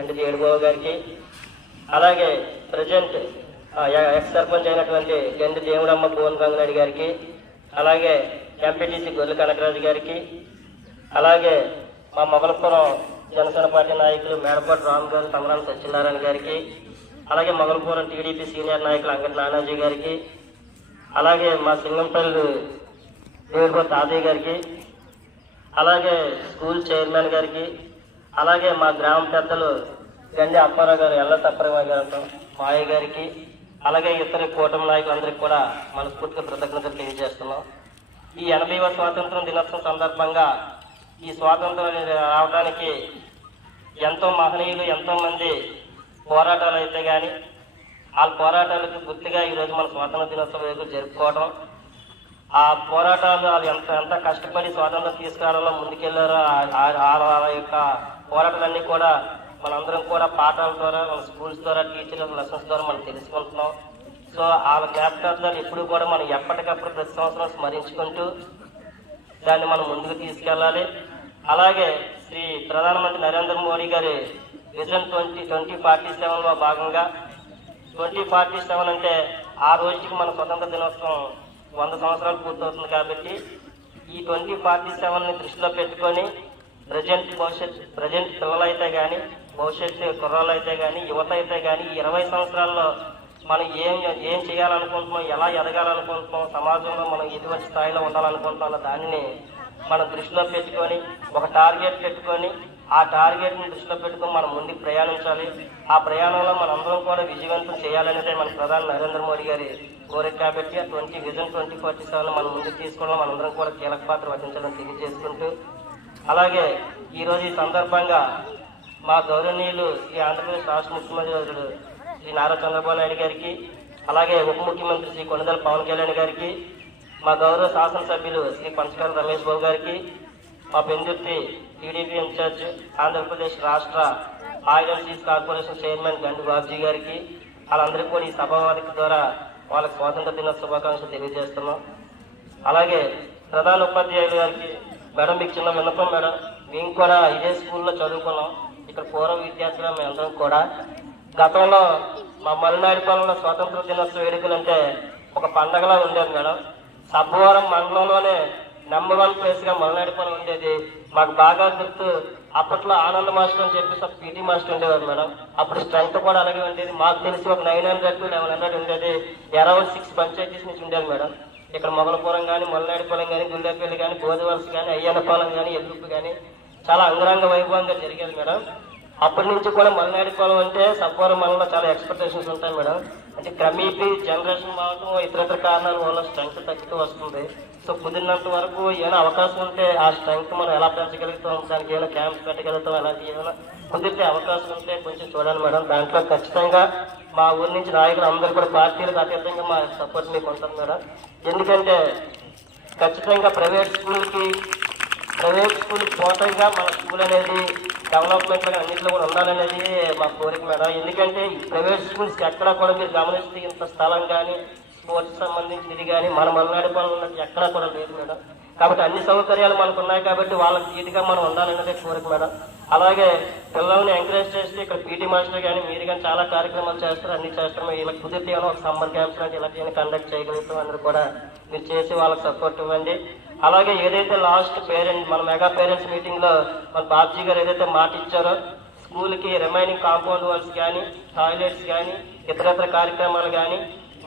గండి ఏడుబాబు గారికి, అలాగే present X sarpanch అయినటువంటి గండి దేవుడమ్మ భువన్ గంగనాయుడు గారికి, అలాగే ఎంపీటీసీ గొర్రెల కనకరాజు గారికి, అలాగే మా మొగలపురం జనసేన పార్టీ నాయకులు మేడపాటి రామ్ గారు, తమరాన్ సత్యనారాయణ గారికి, అలాగే మొగలపురం టీడీపీ సీనియర్ నాయకులు అంగటి నానాజీ గారికి, అలాగే మా సింగంపల్లి దేవుడిపో తాతయ్య గారికి, అలాగే స్కూల్ చైర్మన్ గారికి, అలాగే మా గ్రామ పెద్దలు గండి అప్పారావు గారు, ఎల్ల తప్పరావు గారు, మాయ గారికి, అలాగే ఇతర కూటమి నాయకులందరికీ కూడా మనస్ఫూర్తిగా కృతజ్ఞతలు తెలియజేస్తున్నాం. ఈ 80వ స్వాతంత్రం దినోత్సవం సందర్భంగా ఈ స్వాతంత్రం రావడానికి ఎంతో మహనీయులు, ఎంతోమంది పోరాటాలు అయితే కానీ వాళ్ళ పోరాటాలకు గుర్తుగా ఈరోజు మన స్వాతంత్ర దినోత్సవం వేడుకలు జరుపుకోవడం, ఆ పోరాటాలు వాళ్ళు ఎంత కష్టపడి స్వాతంత్రం తీసుకురావడంలో ముందుకెళ్లారో వాళ్ళ యొక్క పోరాటాలన్నీ కూడా మనందరం కూడా పాఠాల ద్వారా, మన స్కూల్స్ ద్వారా, టీచర్ల లెసన్స్ ద్వారా మనం తెలుసుకుంటున్నాం. సో వాళ్ళ జ్ఞాపకార్థాలు ఎప్పుడు కూడా మనం ఎప్పటికప్పుడు ప్రతి సంవత్సరం స్మరించుకుంటూ దాన్ని మనం ముందుకు తీసుకెళ్ళాలి. అలాగే శ్రీ ప్రధానమంత్రి నరేంద్ర మోడీ గారి విజన్ 2047లో భాగంగా 2047 అంటే ఆ రోజుకి మన స్వతంత్ర దినోత్సవం 100 సంవత్సరాలు పూర్తవుతుంది. కాబట్టి ఈ 2047ని దృష్టిలో పెట్టుకొని ప్రజెంట్ పిల్లలు అయితే కానీ, భవిష్యత్తు కుర్రాళ్ళు అయితే కానీ, యువత అయితే కానీ 20 సంవత్సరాల్లో మనం ఏం చేయాలనుకుంటున్నాం, ఎలా ఎదగాలనుకుంటున్నాం, సమాజంలో మనం ఎటువంటి స్థాయిలో ఉండాలనుకుంటున్నాం దానిని మనం దృష్టిలో పెట్టుకొని ఒక టార్గెట్ పెట్టుకొని ఆ టార్గెట్ని దృష్టిలో పెట్టుకొని మనం ముందుకు ప్రయాణించాలి. ఆ ప్రయాణంలో మనందరం కూడా విజయవంతం చేయాలనేదే మన ప్రధాని నరేంద్ర మోడీ గారి కోరిక. కాబట్టి విజన్ 2047 మనం ముందుకు తీసుకోవడం మనందరం కూడా కీలక పాత్ర వహించాలని తెలియజేసుకుంటూ, అలాగే ఈరోజు ఈ సందర్భంగా మా గౌరవనీయులు శ్రీ ఆంధ్రప్రదేశ్ రాష్ట్ర ముఖ్యమంత్రి శ్రీ నారా చంద్రబాబు నాయుడు గారికి, అలాగే ఉప ముఖ్యమంత్రి శ్రీ కొణిదెల పవన్ కళ్యాణ్ గారికి, మా గౌరవ శాసనసభ్యులు శ్రీ పంచకాల రమేష్ బాబు గారికి, మా పెందుర్తి టీడీపీ ఇన్ఛార్జ్ ఆంధ్రప్రదేశ్ రాష్ట్ర ఆయిల్ అండ్ సీస్ కార్పొరేషన్ చైర్మన్ గండి బాబ్జీ గారికి, వాళ్ళందరికీ కూడా ఈ సభావారికి ద్వారా వాళ్ళకి స్వాతంత్ర దినోత్సవ శుభాకాంక్షలు తెలియజేస్తున్నాం. అలాగే ప్రధాన ఉపాధ్యాయులు గారికి, మేడం మీకు చిన్న విన్నపం మేడం, మేము కూడా ఇదే స్కూల్లో చదువుకున్నాం. ఇక్కడ పూర్వ విద్యార్థులు మేమందరం కూడా గతంలో మా మల్లినాయుడుపాలెంలో స్వాతంత్ర దినోత్సవ వేడుకలు అంటే ఒక పండగలా ఉండేది మేడం. సబ్బవరం మండలంలోనే నెంబర్ 1 ప్లేస్గా మల్లినాయుడుపాలెం ఉండేది. మాకు బాగా గుర్తు, అప్పట్లో ఆనంద్ మాస్టర్ అని చెప్పి పీటీ మాస్టర్ ఉండేవారు మేడం. అప్పుడు స్ట్రెంత్ కూడా అలాగే ఉండేది. మాకు తెలిసి ఒక 900 to 1100 ఉండేది. అరౌండ్ 6 పంచాయతీస్ నుంచి ఉండేది మేడం. ఇక్కడ మొగలపురం కానీ, మల్లినాయుడుపాలెం కానీ, గుండెపల్లి కానీ, గోదావరి కానీ, అయ్యన్నపాలెం కానీ, ఎల్లుప్పు కానీ చాలా అంగరంగ వైభవంగా జరిగేది మేడం. అప్పటి నుంచి కూడా మల్లినాయుడుపాలెం అంటే సబ్బవరం మండలంలో చాలా ఎక్స్పెక్టేషన్స్ ఉంటాయి మేడం. అంటే క్రమేపీ జనరేషన్ మావటం, ఇతర కారణాల వల్ల స్ట్రెంగ్త్ తగ్గుతూ వస్తుంది. సో కుదిరినంత వరకు ఏమైనా అవకాశం ఉంటే ఆ స్ట్రెంగ్త్ మనం ఎలా పెంచగలుగుతాం, దానికి ఏమైనా క్యాంప్స్ పెట్టగలుగుతాం, అలాంటి ఏమైనా కుదిరితే అవకాశం ఉంటే కొంచెం చూడాలి మేడం. దాంట్లో ఖచ్చితంగా మా ఊరి నుంచి నాయకులు అందరూ కూడా పార్టీలకు అతీతంగా మా సపోర్ట్ మీకు ఉంటుంది మేడం. ఎందుకంటే ఖచ్చితంగా ప్రైవేట్ స్కూల్కి పోతాయిగా మన స్కూల్ అనేది డెవలప్మెంట్ అన్నింటిలో కూడా ఉండాలనేది మా కోరిక మేడం. ఎందుకంటే ఈ ప్రైవేట్ స్కూల్స్కి ఎక్కడా కూడా మీరు గమనిస్తే ఇంత స్థలం కానీ, స్పోర్ట్స్ సంబంధించినది కానీ మన మల్లినాయుడుపాలెం ఉన్నది ఎక్కడా కూడా లేదు మేడం. కాబట్టి అన్ని సౌకర్యాలు మనకు ఉన్నాయి కాబట్టి వాళ్ళకి నీట్గా మనం ఉండాలనేదే కోరిక మేడం. అలాగే పిల్లల్ని ఎంకరేజ్ చేస్తే ఇక్కడ పీటీ మాస్టర్ కానీ మీరు కానీ చాలా కార్యక్రమాలు చేస్తారు, అన్ని చేస్తారు. వీళ్ళకి కుదిరితే ఒక సమ్మర్ క్యాంప్స్ లాంటి ఇలాంటివన్నీ కండక్ట్ చేయగలుగుతాం. అందరూ కూడా మీరు చేసి వాళ్ళకి సపోర్ట్ ఇవ్వండి. అలాగే ఏదైతే లాస్ట్ మన మెగా పేరెంట్స్ మీటింగ్లో మన బాబ్జీ గారు ఏదైతే మాట ఇచ్చారో స్కూల్కి రిమైనింగ్ కాంపౌండ్ వాల్స్ కానీ, టాయిలెట్స్ కానీ, ఇతరత్ర కార్యక్రమాలు కానీ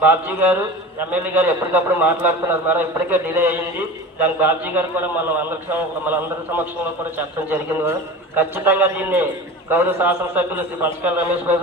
బాబ్జీ గారు ఎమ్మెల్యే గారు ఎప్పటికప్పుడు మాట్లాడుతున్నారు మేడం. ఇప్పటికే డిలే అయ్యింది. దాని బాబ్జీ గారు కూడా మనందరి సమక్షంలో కూడా చెప్పడం జరిగింది మేడం. ఖచ్చితంగా దీన్ని గౌరవ శాసనసభ్యులు శ్రీ పంచకాల రమేష్ బాబు